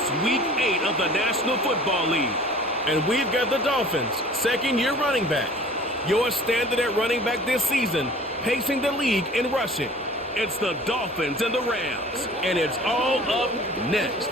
It's Week 8 of the National Football League. And we've got the Dolphins, second-year running back. Your standard at running back this season, pacing the league in rushing. It's the Dolphins and the Rams, and it's all up next.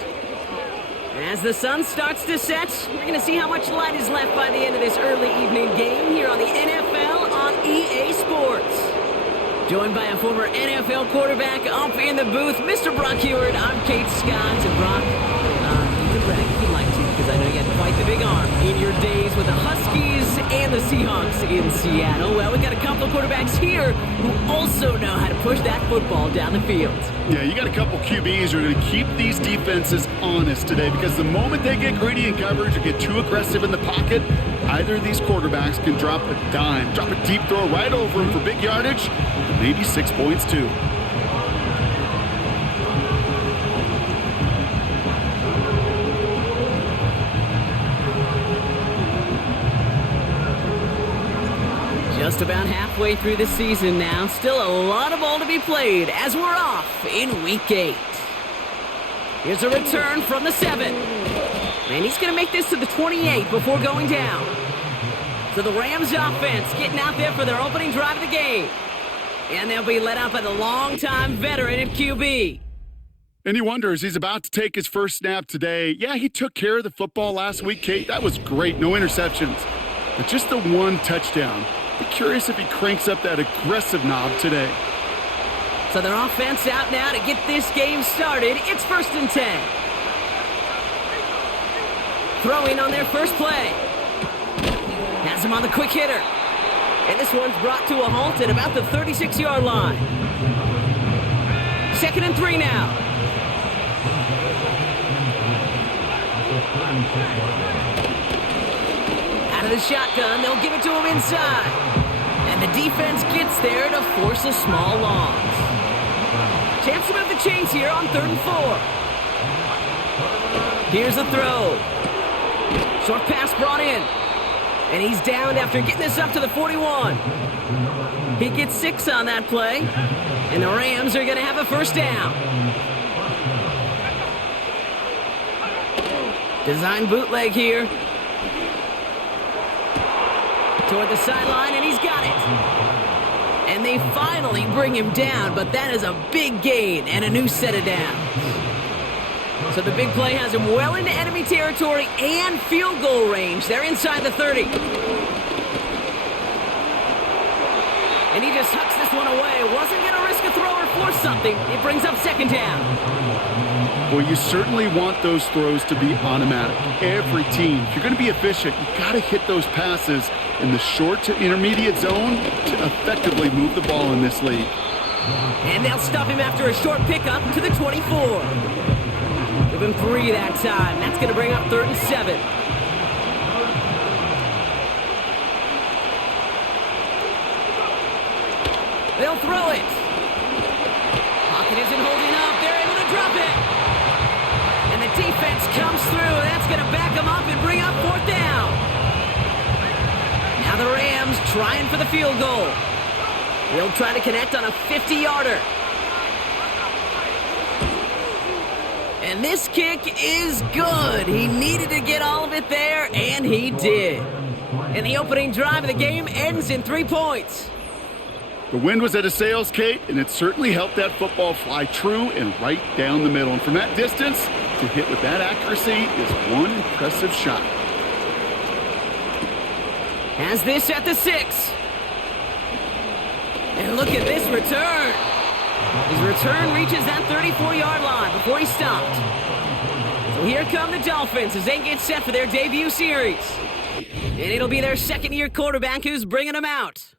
As the sun starts to set, we're going to see how much light is left by the end of this early evening game here on the NFL on EA Sports. Joined by a former NFL quarterback up in the booth, Mr. Brock Heward. I'm Kate Scott. And Brock, you can brag if you'd like to, because I know you got quite the big arm in your days with the Huskies and the Seahawks in Seattle. Well, we got a couple of quarterbacks here who also know how to push that football down the field. Yeah, you got a couple QBs who are going to keep these defenses honest today, because the moment they get greedy in coverage or get too aggressive in the pocket, either of these quarterbacks can drop a dime, drop a deep throw right over him for big yardage, maybe 6 points too. Just about halfway through the season now. Still a lot of ball to be played as we're off in Week 8. Here's a return from the 7. And he's going to make this to the 28 before going down. So the Rams offense getting out there for their opening drive of the game. And they'll be led out by the longtime veteran at QB. And he wonders, he's about to take his first snap today. Yeah, he took care of the football last week, Kate. That was great. No interceptions. But just the one touchdown. Be curious if he cranks up that aggressive knob today. So their offense out now to get this game started. It's 1st and 10. Throwing on their first play. Has him on the quick hitter. And this one's brought to a halt at about the 36-yard line. 2nd and 3 now. Out of the shotgun, they'll give it to him inside. And the defense gets there to force a small loss. Chance to move the chains here on 3rd and 4. Here's the throw. Short pass brought in. And he's downed after getting this up to the 41. He gets 6 on that play. And the Rams are going to have a first down. Design bootleg here. Toward the sideline, and he's got it. And they finally bring him down, but that is a big gain and a new set of downs. So the big play has him well into enemy territory and field goal range. They're inside the 30. And he just hucks this one away. Wasn't going to risk a throw or force something. It brings up 2nd down. Well, you certainly want those throws to be automatic. Every team, if you're going to be efficient, you got to hit those passes in the short to intermediate zone to effectively move the ball in this league. And they'll stop him after a short pickup to the 24. Give him 3 that time. That's going to bring up 3rd and 7. They'll throw it. Pocket isn't holding up. They're able to drop it. And the defense comes through. That's going to back them up and bring up 4th down. Now the Rams trying for the field goal. They'll try to connect on a 50-yarder. And this kick is good. He needed to get all of it there, and he did. And the opening drive of the game ends in 3 points. The wind was at a sails, Kate, and it certainly helped that football fly true and right down the middle. And from that distance, to hit with that accuracy is one impressive shot. Has this at the 6. And look at this return. His return reaches that 34-yard line before he stopped. So here come the Dolphins as they get set for their debut series. And it'll be their second-year quarterback who's bringing them out.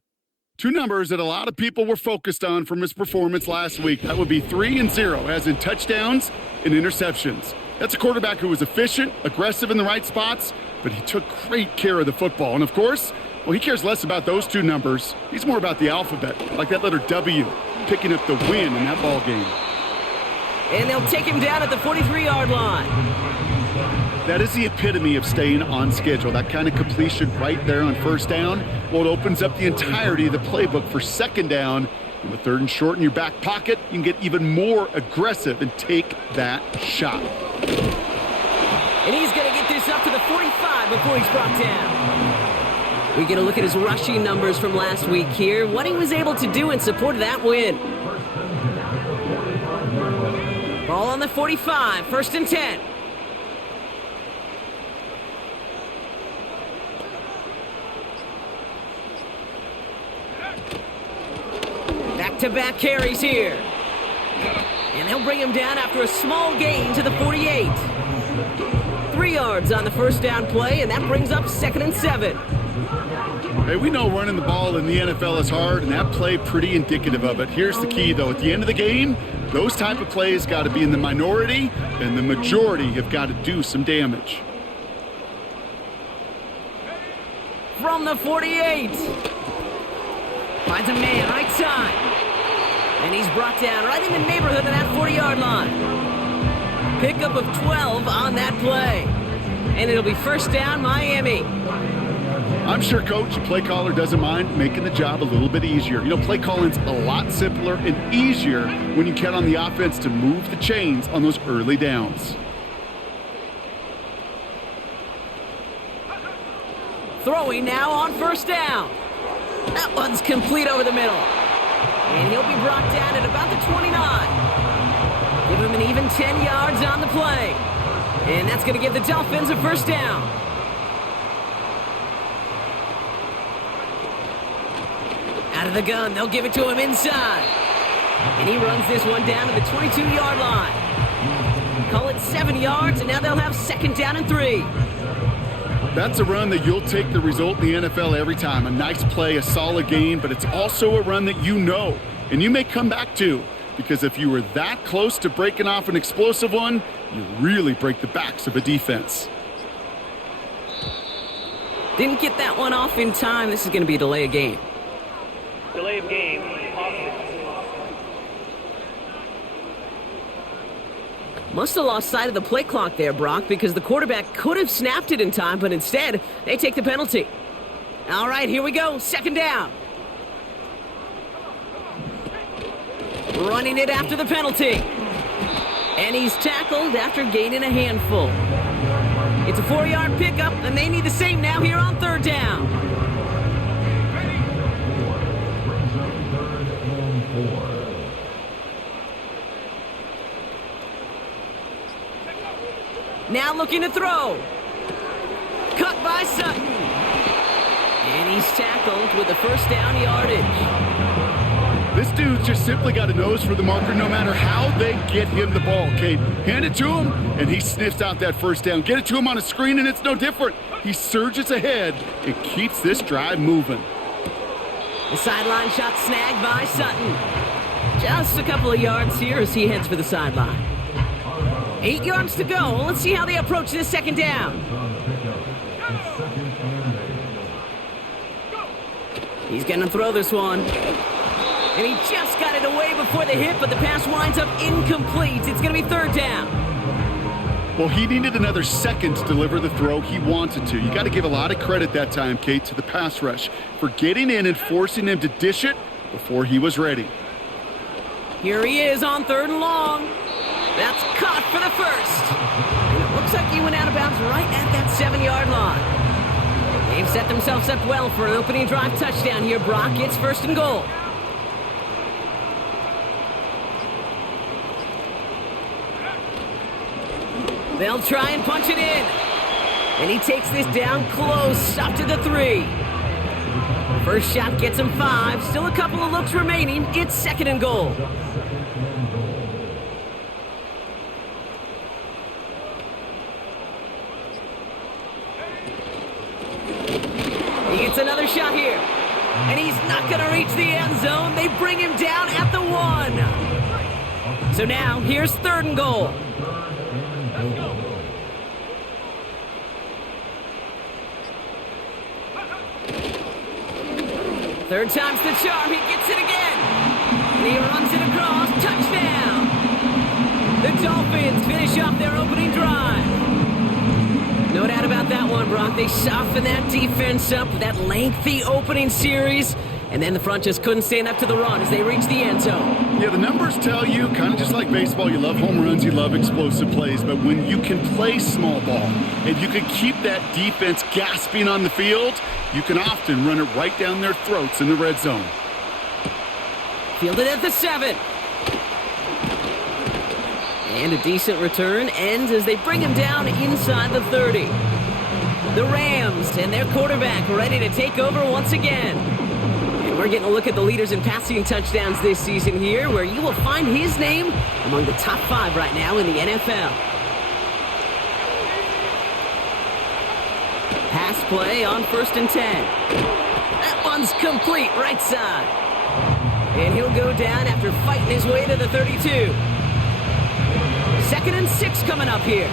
2 numbers that a lot of people were focused on from his performance last week. That would be 3 and 0, as in touchdowns and interceptions. That's a quarterback who was efficient, aggressive in the right spots, but he took great care of the football. And of course, well, he cares less about those 2 numbers. He's more about the alphabet, like that letter W, picking up the win in that ball game. And they'll take him down at the 43-yard line. That is the epitome of staying on schedule. That kind of completion right there on 1st down. Well, it opens up the entirety of the playbook for 2nd down. And with 3rd and short in your back pocket, you can get even more aggressive and take that shot. And he's going to get this up to the 45 before he's brought down. We get a look at his rushing numbers from last week here, what he was able to do in support of that win. Ball on the 45, 1st and 10. Back-to-back carries here. And they'll bring him down after a small gain to the 48. 3 yards on the first down play, and that brings up 2nd and 7. Hey, we know running the ball in the NFL is hard, and that play pretty indicative of it. Here's the key, though. At the end of the game, those type of plays got to be in the minority, and the majority have got to do some damage. From the 48. Finds a man right side. And he's brought down right in the neighborhood of that 40-yard line. Pickup of 12 on that play. And it'll be 1st down, Miami. I'm sure, Coach, the play caller doesn't mind making the job a little bit easier. You know, play calling's a lot simpler and easier when you count on the offense to move the chains on those early downs. Throwing now on 1st down. That one's complete over the middle. And he'll be brought down at about the 29. Give him an even 10 yards on the play. And that's going to give the Dolphins a 1st down. Out of the gun, they'll give it to him inside. And he runs this one down to the 22-yard line. Call it 7 yards, and now they'll have 2nd down and 3. That's a run that you'll take the result in the NFL every time. A nice play, a solid game, but it's also a run that you know and you may come back to, because if you were that close to breaking off an explosive one, you really break the backs of a defense. Didn't get that one off in time. This is going to be a delay of game. Delay of game. Must have lost sight of the play clock there, Brock, because the quarterback could have snapped it in time, but instead, they take the penalty. All right, here we go. 2nd down. Running it after the penalty. And he's tackled after gaining a handful. It's a 4-yard pickup, and they need the same now here on 3rd down. Now looking to throw. Cut by Sutton. And he's tackled with a 1st down yardage. This dude's just simply got a nose for the marker no matter how they get him the ball, okay? Hand it to him, and he sniffs out that 1st down. Get it to him on a screen, and it's no different. He surges ahead and keeps this drive moving. The sideline shot snagged by Sutton. Just a couple of yards here as he heads for the sideline. 8 yards to go. Let's see how they approach this 2nd down. He's going to throw this one. And he just got it away before the hit, but the pass winds up incomplete. It's going to be 3rd down. Well, he needed another second to deliver the throw he wanted to. You got to give a lot of credit that time, Kate, to the pass rush for getting in and forcing him to dish it before he was ready. Here he is on 3rd and long. That's caught for the 1st. And it looks like he went out of bounds right at that 7-yard line. They've set themselves up well for an opening drive touchdown here, Brock. It's 1st and goal. They'll try and punch it in. And he takes this down close, up to the 3. First shot gets him 5. Still a couple of looks remaining. It's 2nd and goal. He gets another shot here. And he's not going to reach the end zone. They bring him down at the 1. So now, here's 3rd and goal. Third time's the charm. He gets it again. And he runs it across. Touchdown. The Dolphins finish off their opening drive. No doubt about that one, Brock. They soften that defense up with that lengthy opening series. And then the front just couldn't stand up to the run as they reached the end zone. Yeah, the numbers tell you, kind of just like baseball, you love home runs, you love explosive plays, but when you can play small ball and you can keep that defense gasping on the field, you can often run it right down their throats in the red zone. Fielded at the 7. And a decent return ends as they bring him down inside the 30. The Rams and their quarterback ready to take over once again. And we're getting a look at the leaders in passing touchdowns this season here, where you will find his name among the top 5 right now in the NFL. Pass play on 1st and 10. That one's complete, right side. And he'll go down after fighting his way to the 32. 2nd and 6 coming up here.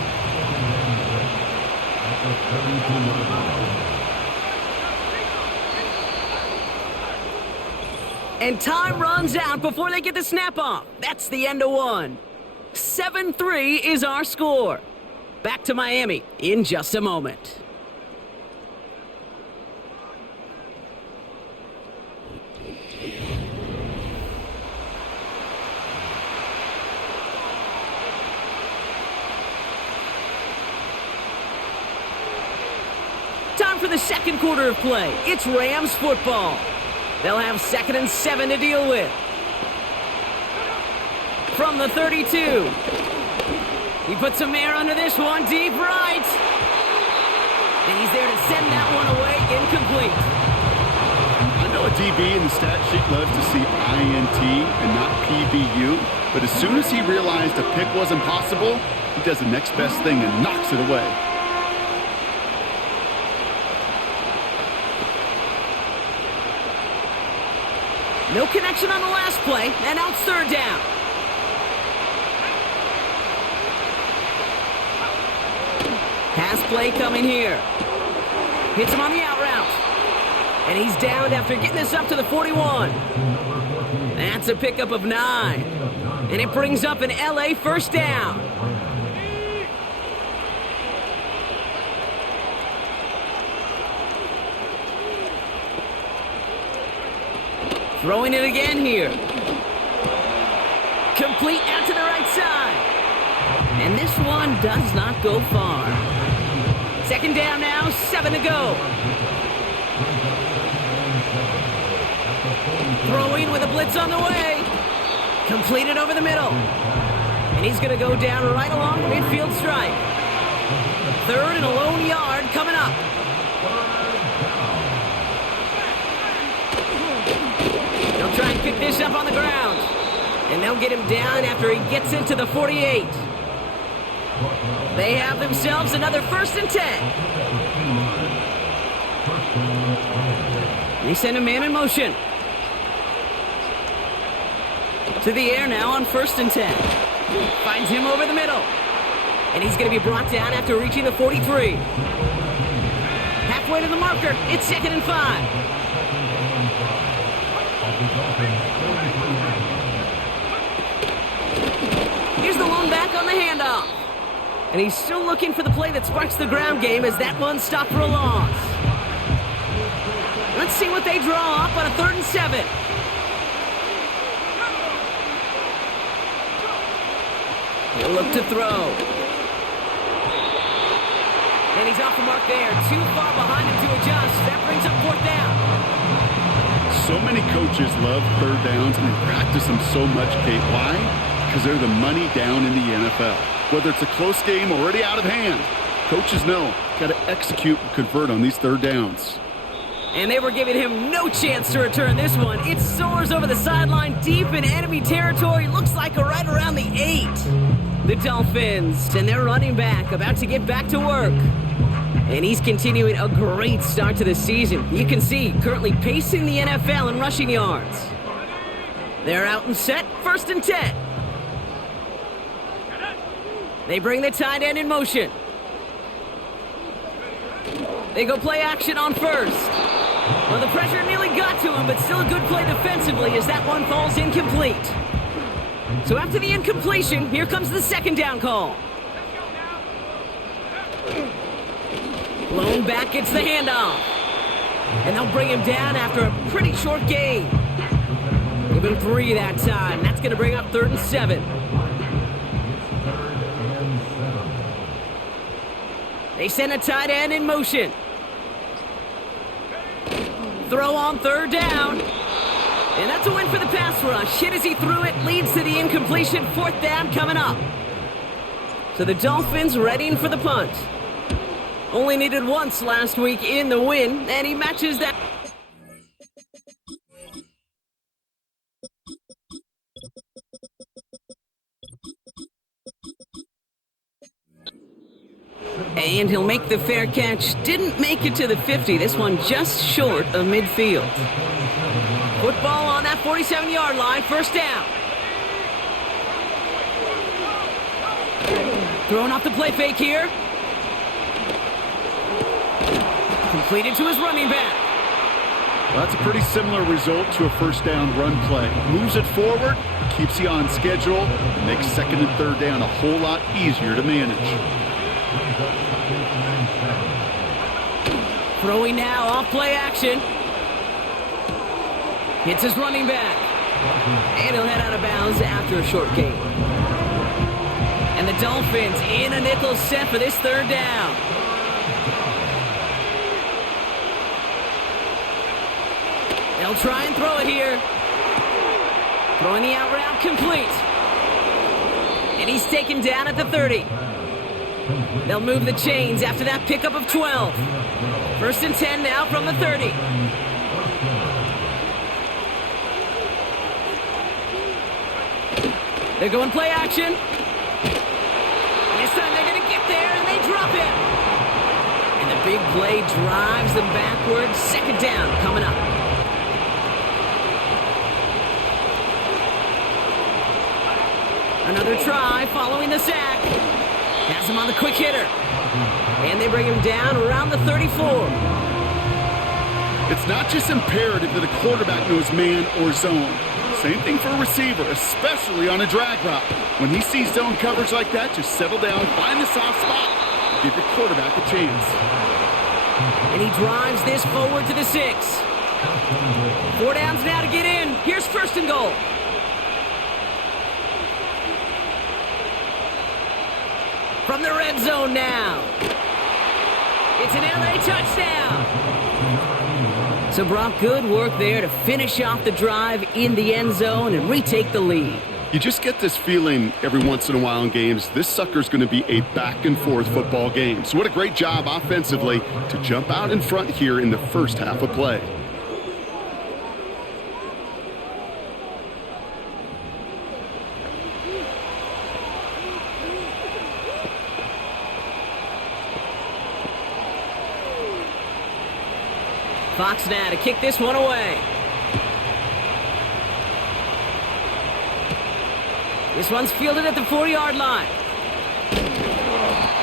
And time runs out before they get the snap off. That's the end of one. 7-3 is our score. Back to Miami in just a moment. Time for the second quarter of play. It's Rams football. They'll have 2nd and 7 to deal with. From the 32. He puts some air under this one, deep right. And he's there to send that one away, incomplete. I know a DB in the stat sheet loves to see INT and not PBU, but as soon as he realized a pick wasn't possible, he does the next best thing and knocks it away. No connection on the last play, and now it's 3rd down. Pass play coming here. Hits him on the out route. And he's downed after getting this up to the 41. That's a pickup of 9. And it brings up an LA 1st down. Throwing it again here. Complete out to the right side. And this one does not go far. 2nd down now, 7 to go. Throwing with a blitz on the way. Completed over the middle. And he's going to go down right along the midfield stripe. 3rd and a lone yard coming up. They'll try and pick this up on the ground. And they'll get him down after he gets into the 48. They have themselves another 1st and 10. They send a man in motion. To the air now on 1st and 10. Finds him over the middle. And he's going to be brought down after reaching the 43. Halfway to the marker. It's 2nd and 5. Here's the lone back on the handoff. And he's still looking for the play that sparks the ground game as that one stopped for a loss. Let's see what they draw up on a 3rd and 7. He'll look to throw. And he's off the mark there. Too far behind him to adjust. That brings up 4th down. So many coaches love 3rd downs and they practice them so much, Kate. Why? Because they're the money down in the NFL. Whether it's a close game or already out of hand, coaches know got to execute and convert on these 3rd downs. And they were giving him no chance to return this one. It soars over the sideline deep in enemy territory. Looks like right around the 8. The Dolphins and their running back about to get back to work. And he's continuing a great start to the season. You can see currently pacing the NFL in rushing yards. They're out and set, 1st and 10. They bring the tight end in motion. They go play action on 1st. Well, the pressure nearly got to him, but still a good play defensively as that one falls incomplete. So after the incompletion, here comes the 2nd down call. Lone back gets the handoff. And they'll bring him down after a pretty short gain. Give him 3 that time. That's going to bring up 3rd and 7. They send a tight end in motion. Throw on 3rd down. And that's a win for the pass rush. Hit as he threw it, leads to the incompletion. 4th down coming up. So the Dolphins readying for the punt. Only needed once last week in the win, and he matches that. And he'll make the fair catch. Didn't make it to the 50. This one just short of midfield. Football on that 47-yard line. 1st down. Throwing off the play fake here. Completed to his running back. Well, that's a pretty similar result to a 1st down run play. Moves it forward, keeps you on schedule, and makes 2nd and 3rd down a whole lot easier to manage. Throwing now off play action. Hits his running back. And he'll head out of bounds after a short gain. And the Dolphins in a nickel set for this 3rd down. They'll try and throw it here. Throwing the out route complete. And he's taken down at the 30. They'll move the chains after that pickup of 12. 1st and 10 now from the 30. They're going play action. This time they're going to get there, and they drop it. And the big play drives them backwards. 2nd down coming up. Another try following the sack. Has him on the quick hitter. And they bring him down around the 34. It's not just imperative that a quarterback knows man or zone. Same thing for a receiver, especially on a drag route. When he sees zone coverage like that, just settle down, find the soft spot, give your quarterback a chance. And he drives this forward to the 6. 4 downs now to get in. Here's 1st and goal. From the red zone now. It's an LA touchdown. So Brock, good work there to finish off the drive in the end zone and retake the lead. You just get this feeling every once in a while in games, this sucker's going to be a back-and-forth football game. So what a great job offensively to jump out in front here in the 1st half of play. Fox now to kick this one away. This one's fielded at the 4-yard line.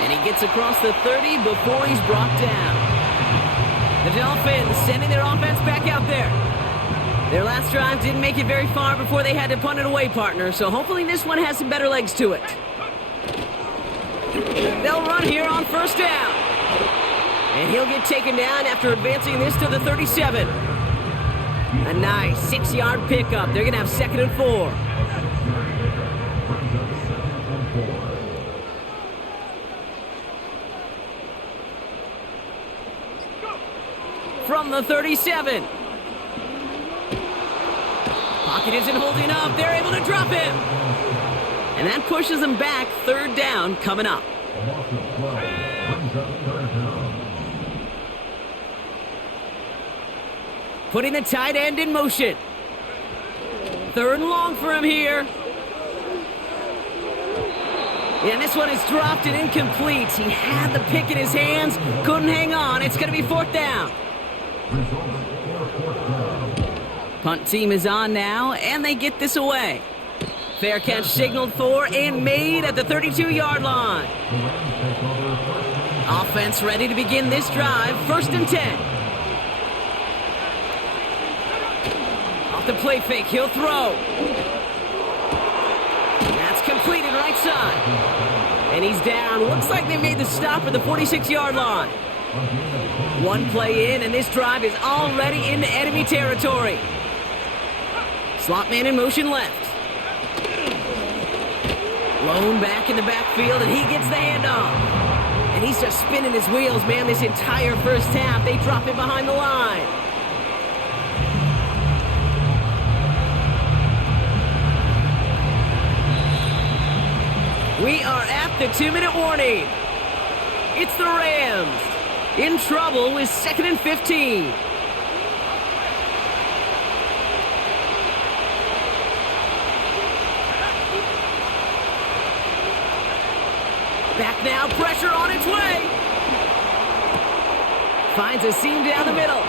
And he gets across the 30 before he's brought down. The Dolphins sending their offense back out there. Their last drive didn't make it very far before they had to punt it away, partner, so hopefully this one has some better legs to it. They'll run here on 1st down. And he'll get taken down after advancing this to the 37. A nice 6-yard pickup. They're going to have 2nd and 4. From the 37. Pocket isn't holding up. They're able to drop him. And that pushes them back. 3rd down coming up. Putting the tight end in motion. 3rd and long for him here. And this one is dropped and incomplete. He had the pick in his hands, couldn't hang on. It's going to be 4th down. Punt team is on now, and they get this away. Fair catch signaled for and made at the 32-yard line. Offense ready to begin this drive. 1st and 10. Off the play fake, he'll throw. That's completed right side. And he's down. Looks like they made the stop at the 46-yard line. One play in, and this drive is already into enemy territory. Slot man in motion left. Lone back in the backfield, and he gets the handoff. And he's just spinning his wheels, man, this entire first half. They drop him behind the line. We are at the 2-minute warning. It's the Rams in trouble with 2nd and 15. Back now, pressure on its way. Finds a seam down the middle.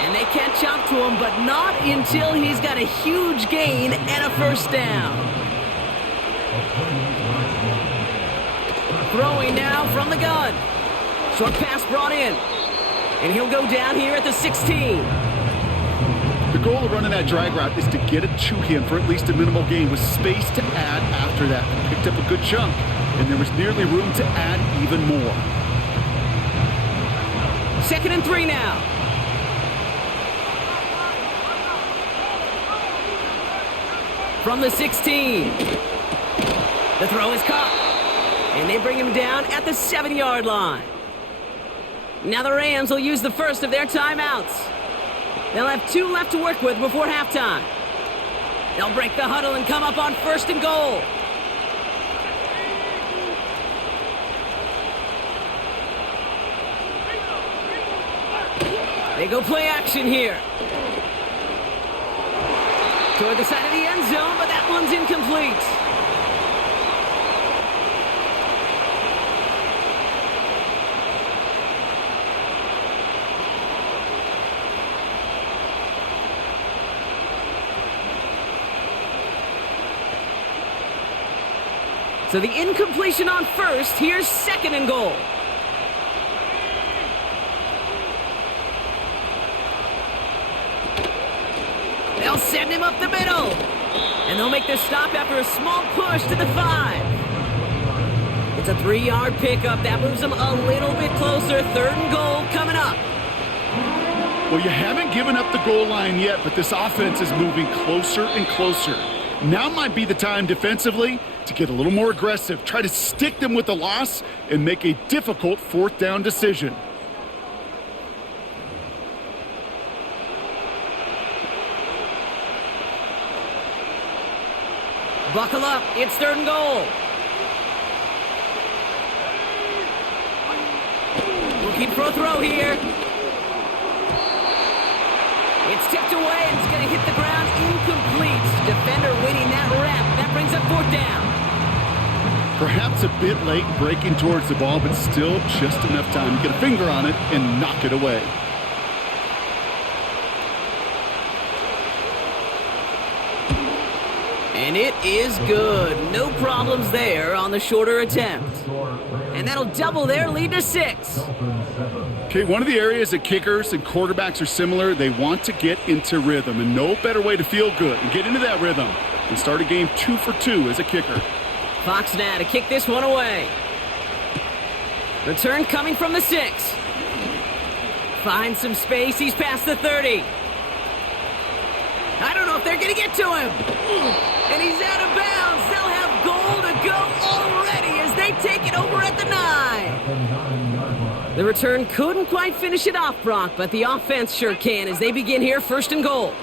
And they catch up to him, but not until he's got a huge gain and a first down. Throwing now from the gun. Short pass brought in. And he'll go down here at the 16. The goal of running that drag route is to get it to him for at least a minimal gain with space to add after that. He picked up a good chunk, and there was nearly room to add even more. 2nd and 3 now. From the 16. The throw is caught. And they bring him down at the 7-yard line. Now the Rams will use the first of their timeouts. They'll have 2 left to work with before halftime. They'll break the huddle and come up on 1st and goal. They go play action here. Toward the side of the end zone, but that one's incomplete. So the incompletion on 1st, here's 2nd and goal. They'll send him up the middle. And they'll make the stop after a small push to the 5. It's a 3-yard pickup. That moves them a little bit closer. 3rd and goal coming up. Well, you haven't given up the goal line yet, but this offense is moving closer and closer. Now might be the time defensively to get a little more aggressive. Try to stick them with the loss and make a difficult 4th down decision. Buckle up. It's 3rd and goal. Looking for a throw here. It's tipped away and it's going to hit the ground incomplete. Defender winning that rep. That brings up 4th down. Perhaps a bit late breaking towards the ball, but still just enough time to get a finger on it and knock it away. And it is good. No problems there on the shorter attempt. And that'll double their lead to 6. Okay, one of the areas that kickers and quarterbacks are similar, they want to get into rhythm, and no better way to feel good and get into that rhythm than start a game 2 for 2 as a kicker. Fox now to kick this one away. Return coming from the 6. Finds some space. He's past the 30. I don't know if they're going to get to him. And he's out of bounds. They'll have goal to go already as they take it over at the 9. The return couldn't quite finish it off, Brock, but the offense sure can as they begin here 1st and goal.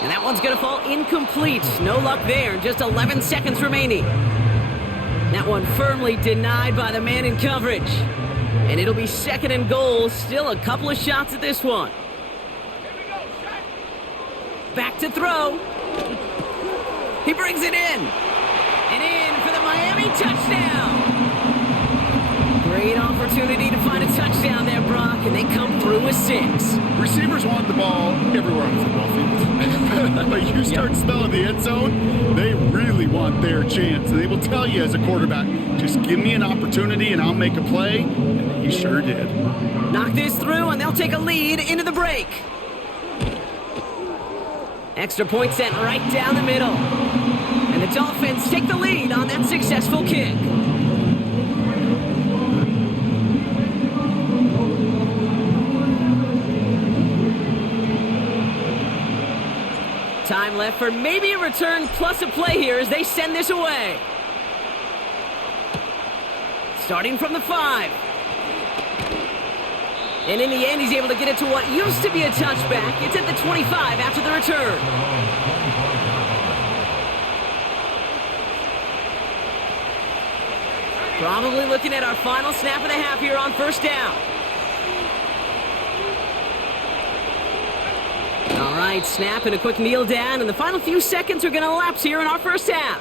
And that one's going to fall incomplete. No luck there. Just 11 seconds remaining. That one firmly denied by the man in coverage. And it'll be 2nd and goal. Still a couple of shots at this one. Back to throw. He brings it in. And in for the Miami touchdown. Great opportunity to find a touchdown there, Brock, and they come through with 6. Receivers want the ball everywhere on the football field. But you start smelling the end zone, they really want their chance. And they will tell you as a quarterback, just give me an opportunity and I'll make a play. And he sure did. Knock this through, and they'll take a lead into the break. Extra point sent right down the middle. And the Dolphins take the lead on that successful kick. Time left for maybe a return plus a play here as they send this away. Starting from the 5. And in the end, he's able to get it to what used to be a touchback. It's at the 25 after the return. Probably looking at our final snap of the half here on first down. All right, snap and a quick kneel down, and the final few seconds are going to lapse here in our first half.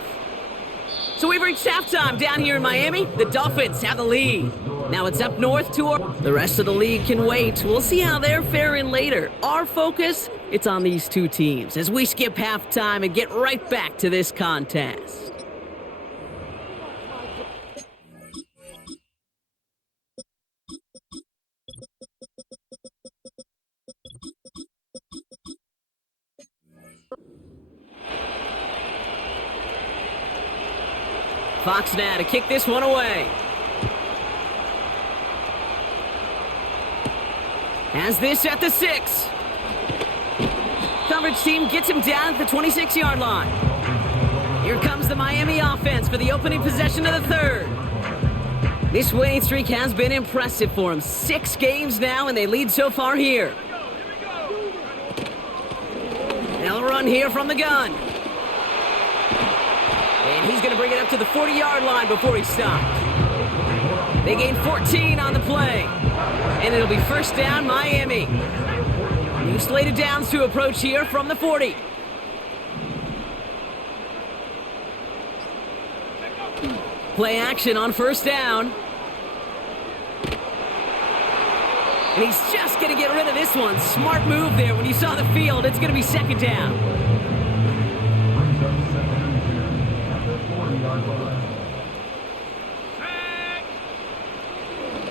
So we've reached halftime down here in Miami. The Dolphins have the lead. Now it's up north to the rest of the league can wait. We'll see how they're faring later. Our focus, it's on these two teams as we skip halftime and get right back to this contest. Fox now to kick this one away. Has this at the 6. Coverage team gets him down at the 26-yard line. Here comes the Miami offense for the opening possession of the third. This winning streak has been impressive for him. 6 games now, and they lead so far here. They'll run here from the gun. And he's going to bring it up to the 40-yard line before he stopped. They gain 14 on the play. And it'll be first down, Miami. New slated downs to approach here from the 40. Play action on first down. And he's just going to get rid of this one. Smart move there. When you saw the field, it's going to be second down.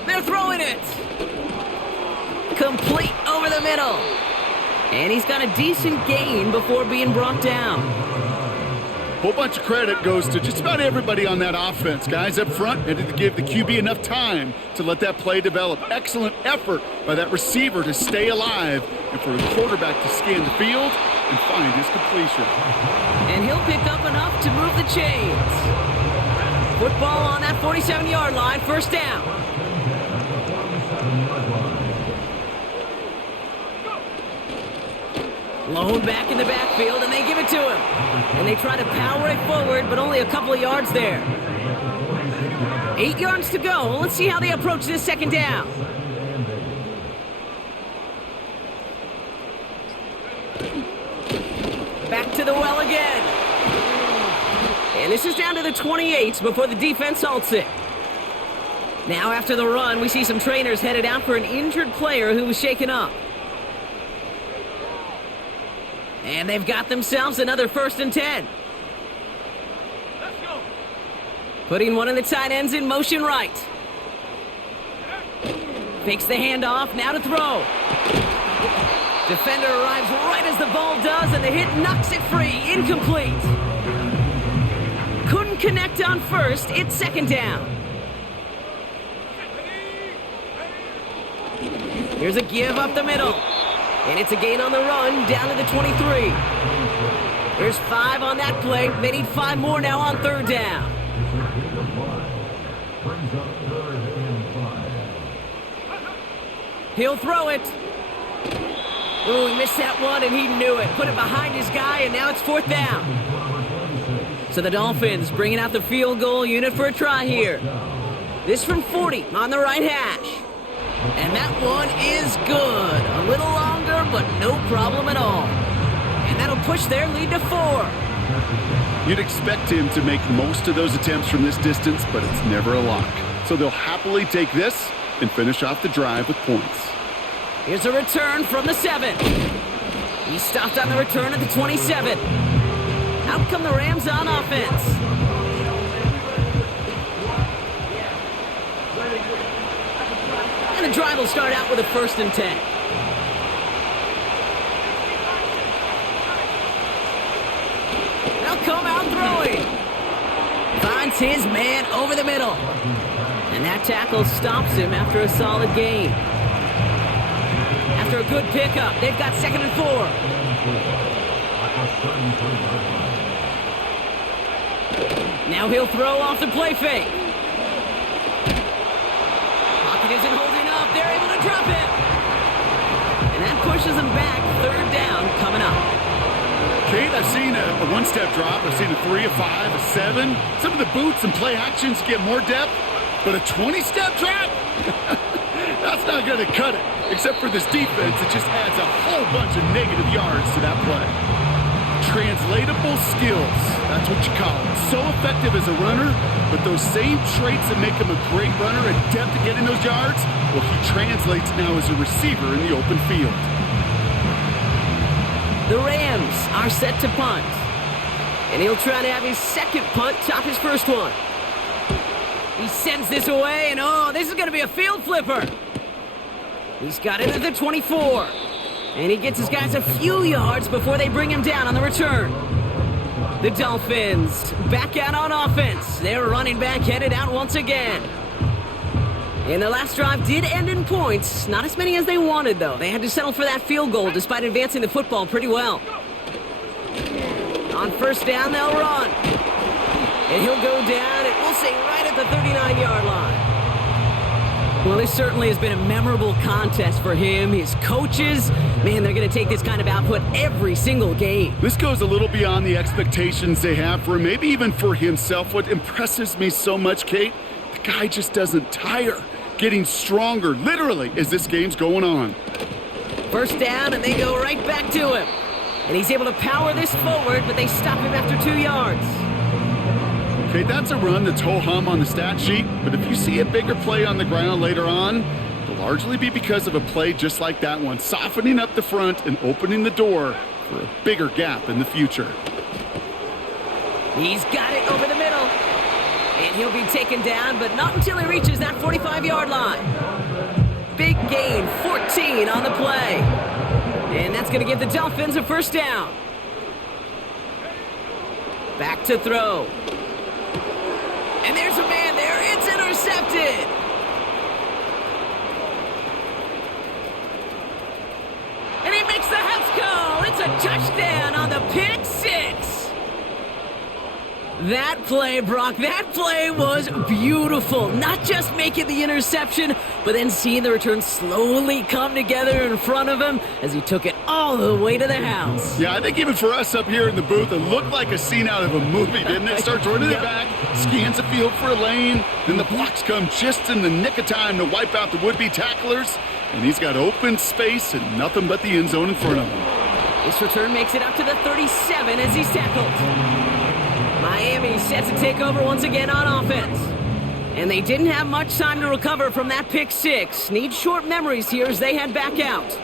They're throwing it. Complete over the middle. And he's got a decent gain before being brought down. Whole bunch of credit goes to just about everybody on that offense. Guys up front had to give the QB enough time to let that play develop. Excellent effort by that receiver to stay alive and for the quarterback to scan the field and find his completion. And he'll pick up enough to move the chains. Football on that 47-yard line, first down. Lone back in the backfield, and they give it to him. And they try to power it forward, but only a couple of yards there. 8 yards to go. Let's see how they approach this second down. Back to the well again. And this is down to the 28 before the defense halts it. Now after the run, we see some trainers headed out for an injured player who was shaken up. And they've got themselves another 1st and 10. Let's go. Putting one of the tight ends in motion right. Fakes the handoff, now to throw. Defender arrives right as the ball does, and the hit knocks it free. Incomplete. Couldn't connect on first. It's second down. Here's a give up the middle. And it's a gain on the run, down to the 23. There's 5 on that play. They need 5 more now on third down. He'll throw it. Ooh, he missed that one, and he knew it. Put it behind his guy, and now it's 4th down. So the Dolphins bringing out the field goal unit for a try here. This from 40 on the right hash. And that one is good. A little longer, but no problem at all. And that'll push their lead to 4. You'd expect him to make most of those attempts from this distance, but it's never a lock. So they'll happily take this and finish off the drive with points. Here's a return from the 7. He stopped on the return at the 27. Out come the Rams on offense. And the drive will start out with a 1st and 10. They'll come out throwing. Finds his man over the middle. And that tackle stops him after a solid gain. After a good pickup, they've got 2nd and 4. Now he'll throw off the play fake. Pocket isn't holding up. They're able to drop it. And that pushes them back. Third down coming up. Kate, I've seen a one-step drop. I've seen a 3, a 5, a 7. Some of the boots and play actions get more depth, but a 20-step drop? That's not going to cut it. Except for this defense, it just adds a whole bunch of negative yards to that play. Translatable skills, that's what you call it. So effective as a runner, but those same traits that make him a great runner, adept at getting those yards, well, he translates now as a receiver in the open field. The Rams are set to punt. And he'll try to have his second punt top his first one. He sends this away, and oh, this is going to be a field flipper. He's got it at the 24. And he gets his guys a few yards before they bring him down on the return. The Dolphins back out on offense. Their running back headed out once again. And their last drive did end in points. Not as many as they wanted, though. They had to settle for that field goal despite advancing the football pretty well. On first down, they'll run. And he'll go down, and we'll say right at the 39-yard line. Well, this certainly has been a memorable contest for him. His coaches, man, they're going to take this kind of output every single game. This goes a little beyond the expectations they have for him, maybe even for himself. What impresses me so much, Kate, the guy just doesn't tire. Getting stronger, literally, as this game's going on. First down, and they go right back to him. And he's able to power this forward, but they stop him after 2 yards. Okay, that's a run that's ho-hum on the stat sheet, but if you see a bigger play on the ground later on, it'll largely be because of a play just like that one, softening up the front and opening the door for a bigger gap in the future. He's got it over the middle. And he'll be taken down, but not until he reaches that 45-yard line. Big gain, 14 on the play. And that's going to give the Dolphins a first down. Back to throw. And there's a man there. It's intercepted. And he makes the house call. It's a touchdown on the pick six. That play, Brock, that play was beautiful. Not just making the interception, but then seeing the return slowly come together in front of him as he took it all the way to the house. Yeah, I think even for us up here in the booth, it looked like a scene out of a movie, didn't it? Starts running it back, scans the field for a lane, then the blocks come just in the nick of time to wipe out the would-be tacklers, and he's got open space and nothing but the end zone in front of him. This return makes it up to the 37 as he's tackled. Miami set to take over once again on offense. And they didn't have much time to recover from that pick six. Need short memories here as they head back out.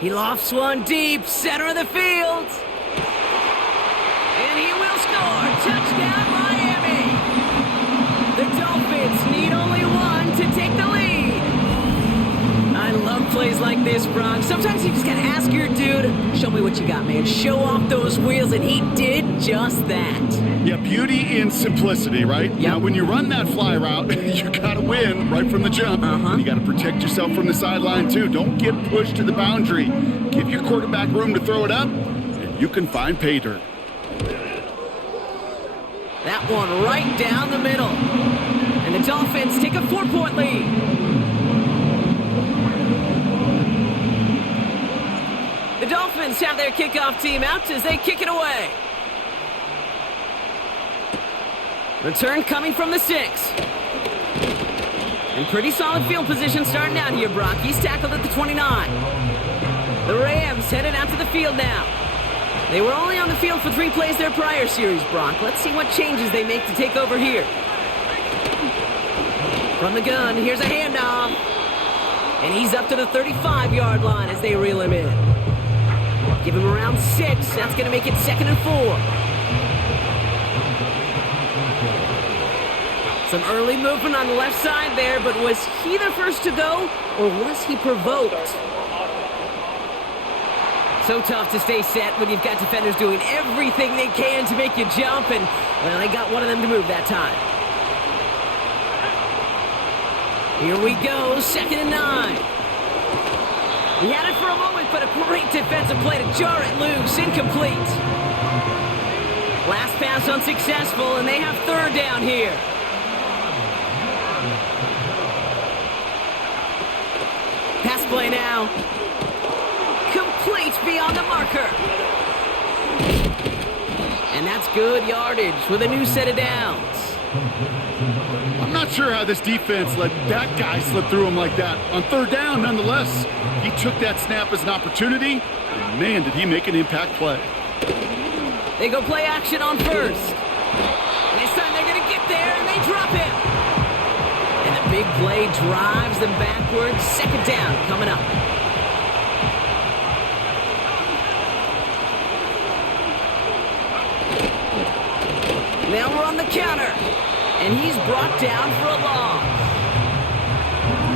He lofts one deep, center of the field. And he will score. Touchdown, Miami. The Dolphins need only one to take the lead. I love plays like this, Brock. Sometimes you just gotta ask your dude, show me what you got, man. Show off those wheels, and he did just that. Yeah, beauty in simplicity, right? Yep. Now, when you run that fly route, you gotta win right from the jump. And you gotta protect yourself from the sideline, too. Don't get pushed to the boundary. Give your quarterback room to throw it up, and you can find pay dirt. That one right down the middle. And the Dolphins take a 4-point lead. The Dolphins have their kickoff team out as they kick it away. Return coming from the 6. And pretty solid field position starting out here, Brock. He's tackled at the 29. The Rams headed out to the field now. They were only on the field for 3 plays their prior series, Brock. Let's see what changes they make to take over here. From the gun, here's a handoff. And he's up to the 35-yard line as they reel him in. Give him around 6. That's going to make it 2nd and 4. Some early movement on the left side there, but was he the first to go, or was he provoked? So tough to stay set when you've got defenders doing everything they can to make you jump, and, well, they got one of them to move that time. Here we go, 2nd and 9. He had it for a moment, but a great defensive play to jar it loose. Incomplete. Last pass unsuccessful, and they have third down here. Pass play now. Complete beyond the marker. And that's good yardage with a new set of downs. I'm not sure how this defense let that guy slip through him like that. On third down, nonetheless, he took that snap as an opportunity, and man, did he make an impact play. They go play action on first. And this time they're going to get there, and they drop him. And the big play drives them backwards. Second down coming up. They'll run the counter. And he's brought down for a loss.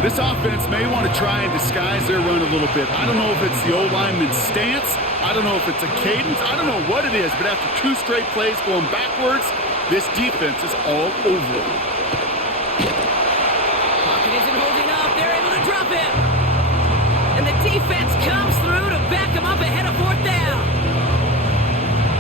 This offense may want to try and disguise their run a little bit. I don't know if it's the old lineman's stance. I don't know if it's a cadence. I don't know what it is, but after 2 straight plays going backwards, this defense is all over it. Pocket isn't holding up. They're able to drop him. And the defense comes through to back him up ahead of fourth down.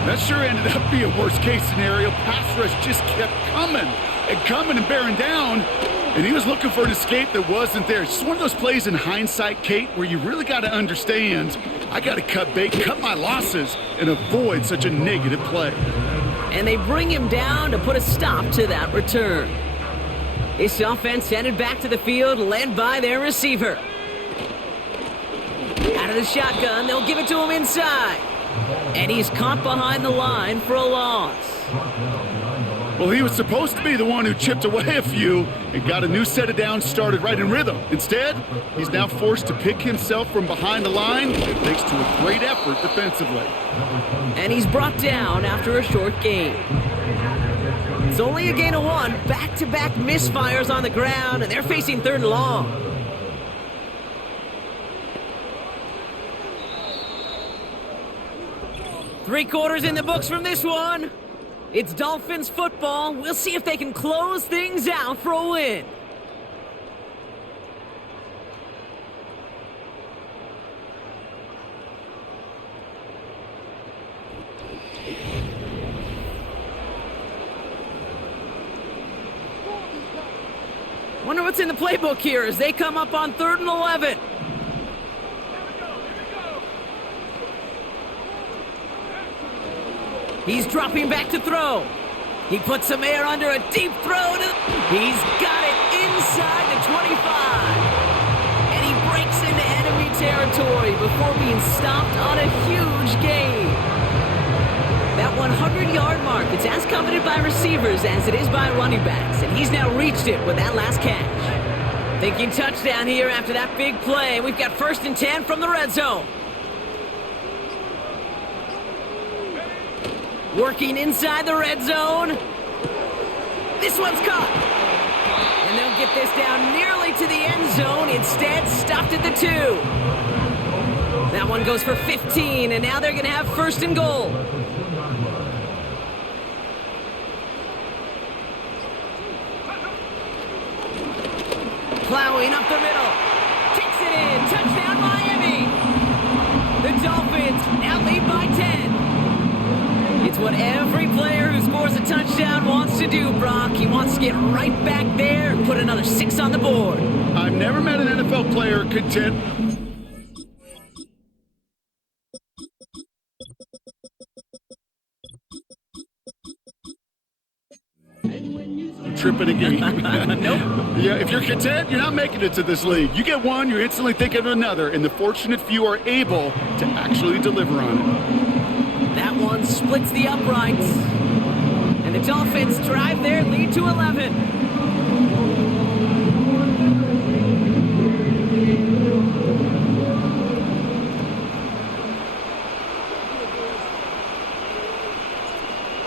That sure ended up being a worst-case scenario. Pass rush just kept coming and bearing down, and he was looking for an escape that wasn't there. It's just one of those plays in hindsight, Kate, where you really got to understand, I got to cut bait, cut my losses, and avoid such a negative play. And they bring him down to put a stop to that return. This offense headed back to the field, led by their receiver. Out of the shotgun, they'll give it to him inside. And he's caught behind the line for a loss. Well, he was supposed to be the one who chipped away a few and got a new set of downs started right in rhythm. Instead, he's now forced to pick himself from behind the line, thanks to a great effort defensively. And he's brought down after a short gain. It's only a gain of 1. Back-to-back misfires on the ground, and they're facing third and long. Three quarters in the books from this one. It's Dolphins football. We'll see if they can close things out for a win. Wonder what's in the playbook here as they come up on 3rd and 11. He's dropping back to throw. He puts some air under a deep throw. He's got it inside the 25. And he breaks into enemy territory before being stopped on a huge gain. That 100-yard mark, it's as coveted by receivers as it is by running backs. And he's now reached it with that last catch. Thinking touchdown here after that big play. We've got 1st and 10 from the red zone. Working inside the red zone. This one's caught. And they'll get this down nearly to the end zone. Instead, stopped at the 2. That one goes for 15, and now they're going to have 1st and goal. Plowing up the middle. Takes it in. Touchdown, Miami. The Dolphins now lead by 10. It's what every player who scores a touchdown wants to do, Brock. He wants to get right back there and put another 6 on the board. I've never met an NFL player content. Tripping a game. Nope. Yeah, if you're content, you're not making it to this league. You get one, you're instantly thinking of another, and the fortunate few are able to actually deliver on it. That one splits the uprights. And the Dolphins drive their lead to 11.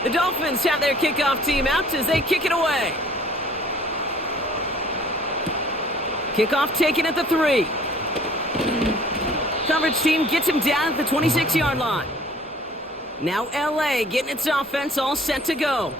The Dolphins have their kickoff team out as they kick it away. Kickoff taken at the 3. Coverage team gets him down at the 26-yard line. Now LA getting its offense all set to go.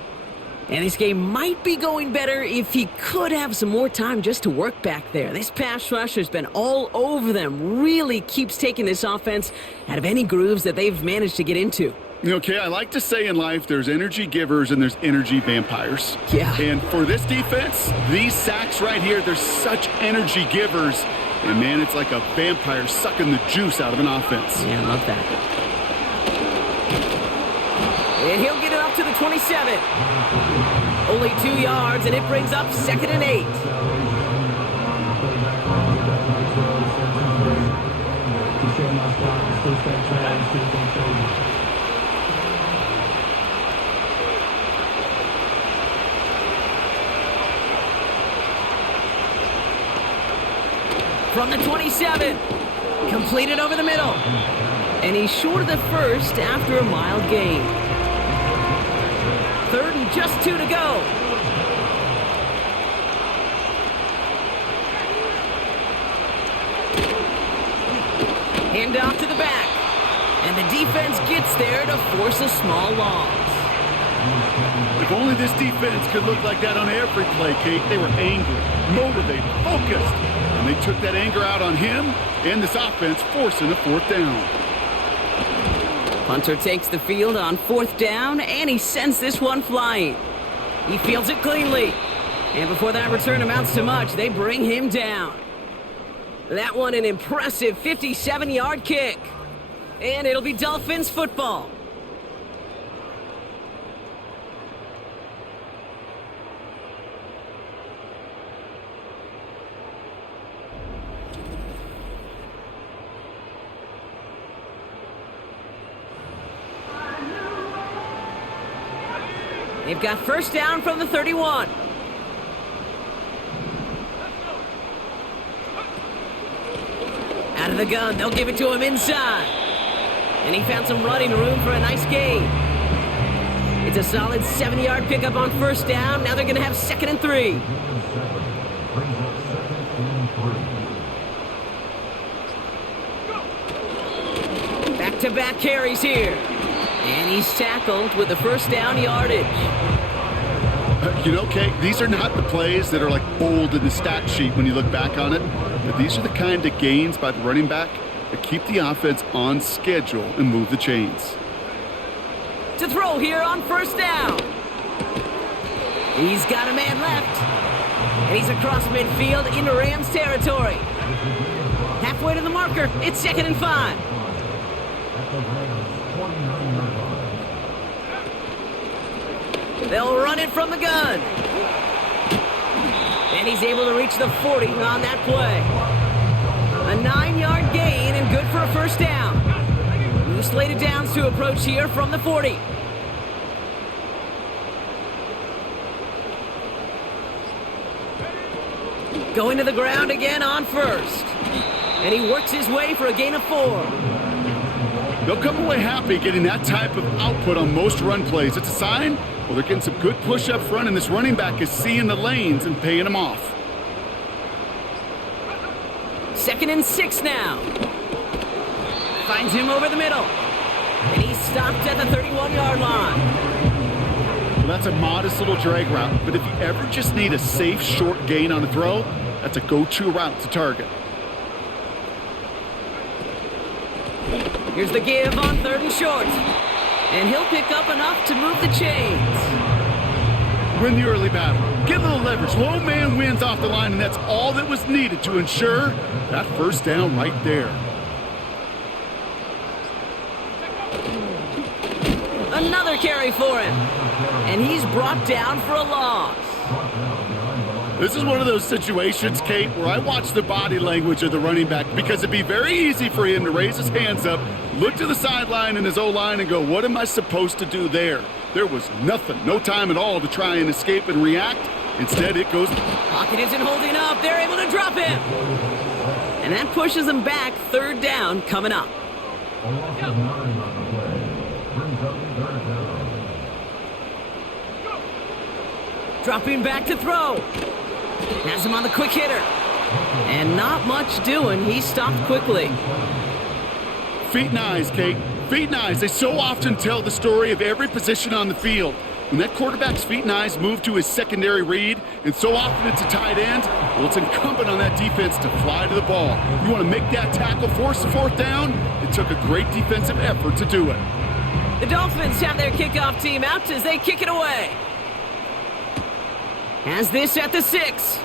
And this game might be going better if he could have some more time just to work back there. This pass rush has been all over them. Really keeps taking this offense out of any grooves that they've managed to get into. Okay, I like to say in life there's energy givers and there's energy vampires. Yeah. And for this defense, these sacks right here, they're such energy givers. And man, it's like a vampire sucking the juice out of an offense. Yeah, I love that. And he'll get it up to the 27. Only 2 yards, and it brings up 2nd and 8. From the 27, completed over the middle. And he's short of the first after a mild gain. 3rd and just 2 to go. Hand off to the back. And the defense gets there to force a small loss. If only this defense could look like that on every play, Kate. They were angry, motivated, focused. And they took that anger out on him and this offense, forcing a 4th down. Punter takes the field on 4th down, and he sends this one flying. He fields it cleanly. And before that return amounts to much, they bring him down. That one an impressive 57-yard kick. And it'll be Dolphins football. They've got 1st down from the 31. Out of the gun, they'll give it to him inside. And he found some running room for a nice gain. It's a solid 7-yard pickup on 1st down. Now they're going to have 2nd and 3. Back-to-back carries here. And he's tackled with the 1st down yardage. You know, Kate, these are not the plays that are like bold in the stat sheet when you look back on it. But these are the kind of gains by the running back that keep the offense on schedule and move the chains. To throw here on 1st down. He's got a man left. And he's across midfield into Rams territory. Halfway to the marker. It's 2nd and 5. They'll run it from the gun. And he's able to reach the 40 on that play. A 9-yard gain and good for a 1st down. New slated downs to approach here from the 40. Going to the ground again on 1st. And he works his way for a gain of 4. They'll come away happy getting that type of output on most run plays. It's a sign, well, they're getting some good push up front, and this running back is seeing the lanes and paying them off. 2nd and 6 now. Finds him over the middle. And he's stopped at the 31-yard line. Well, that's a modest little drag route, but if you ever just need a safe, short gain on a throw, that's a go-to route to target. Here's the give on 3rd and short. And he'll pick up enough to move the chains. Win the early battle. Get a little leverage. Low man wins off the line, and that's all that was needed to ensure that 1st down right there. Another carry for him. And he's brought down for a loss. This is one of those situations, Kate, where I watch the body language of the running back, because it'd be very easy for him to raise his hands up, look to the sideline in his O-line and go, what am I supposed to do there? There was nothing, no time at all to try and escape and react. Instead, it goes... Pocket isn't holding up. They're able to drop him. And that pushes them back. 3rd down coming up. Dropping back to throw. Has him on the quick hitter. And not much doing. He stopped quickly. Feet and eyes, Kate. feet and eyes, they so often tell the story of every position on the field. When that quarterback's feet and eyes move to his secondary read, and so often it's a tight end, well, it's incumbent on that defense to fly to the ball. You want to make that tackle, force the fourth down? It took a great defensive effort to do it. The Dolphins have their kickoff team out as they kick it away. Has this at the 6.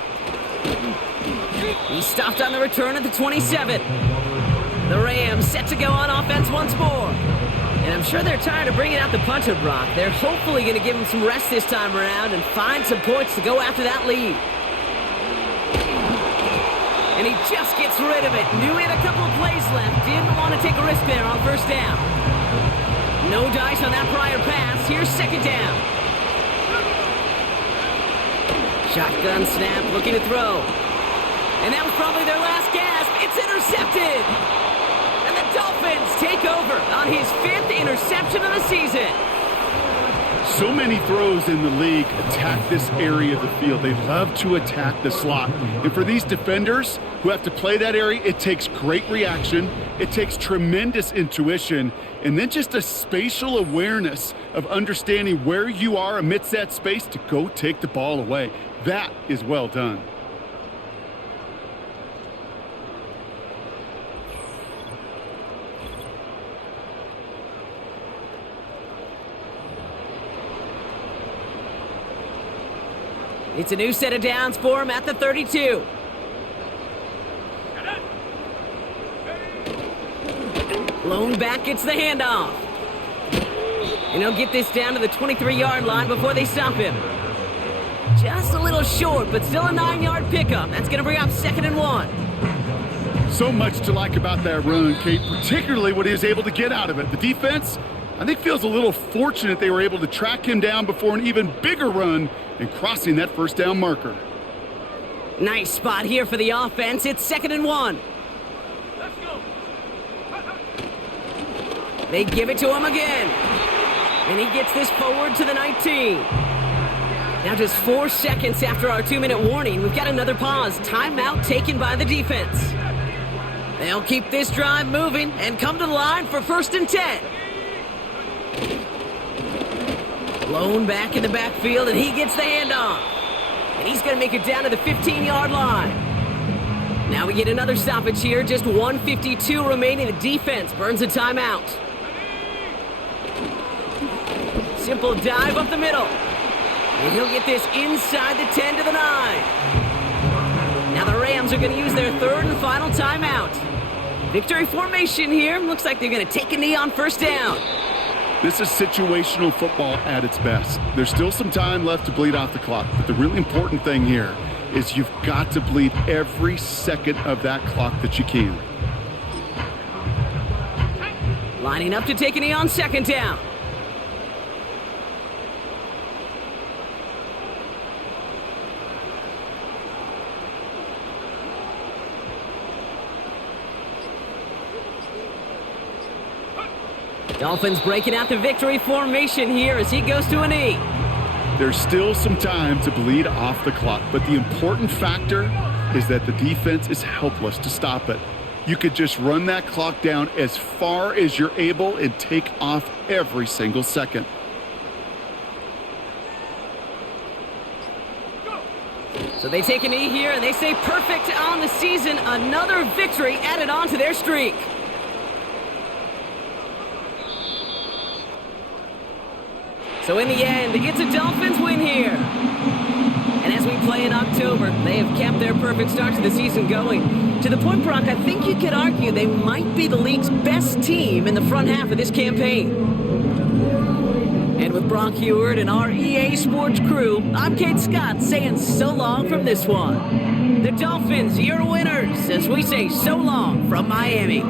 He stopped on the return at the 27. The Rams set to go on offense once more. And I'm sure they're tired of bringing out the punter, Brock. They're hopefully going to give him some rest this time around and find some points to go after that lead. And he just gets rid of it. Knew he had a couple of plays left. Didn't want to take a risk there on first down. No dice on that prior pass. Here's second down. Shotgun snap, looking to throw. And that was probably their last gasp. It's intercepted. And the Dolphins take over on his 5th interception of the season. So many throws in the league attack this area of the field. They love to attack the slot. And for these defenders who have to play that area, it takes great reaction. It takes tremendous intuition. And then just a spatial awareness of understanding where you are amidst that space to go take the ball away. That is well done. It's a new set of downs for him at the 32. Lone back gets the handoff. And he'll get this down to the 23-yard line before they stop him. Just a little short, but still a 9-yard pickup. That's going to bring up 2nd and 1. So much to like about that run, Kate, particularly what he was able to get out of it. The defense, I think, feels a little fortunate they were able to track him down before an even bigger run and crossing that first down marker. Nice spot here for the offense. It's 2nd and 1. Let's go. They give it to him again. And he gets this forward to the 19. Now just 4 seconds after our 2-minute warning, we've got another pause. Timeout taken by the defense. They'll keep this drive moving and come to the line for 1st and 10. Lone back in the backfield, and he gets the handoff. And he's going to make it down to the 15-yard line. Now we get another stoppage here. Just 1:52 remaining. The defense burns a timeout. Simple dive up the middle. And he'll get this inside the 10 to the 9. Now the Rams are going to use their 3rd and final timeout. Victory formation here. Looks like they're going to take a knee on first down. This is situational football at its best. There's still some time left to bleed off the clock, but the really important thing here is you've got to bleed every second of that clock that you can. Lining up to take a knee on 2nd down. Dolphins breaking out the victory formation here as he goes to a knee. There's still some time to bleed off the clock, but the important factor is that the defense is helpless to stop it. You could just run that clock down as far as you're able and take off every single second. So they take a knee here and they say perfect on the season. Another victory added on to their streak. So in the end, it's a Dolphins win here. And as we play in October, they have kept their perfect start to the season going. To the point, Brock, I think you could argue they might be the league's best team in the front half of this campaign. And with Brock Heward and our EA Sports crew, I'm Kate Scott saying so long from this one. The Dolphins, your winners, as we say so long from Miami.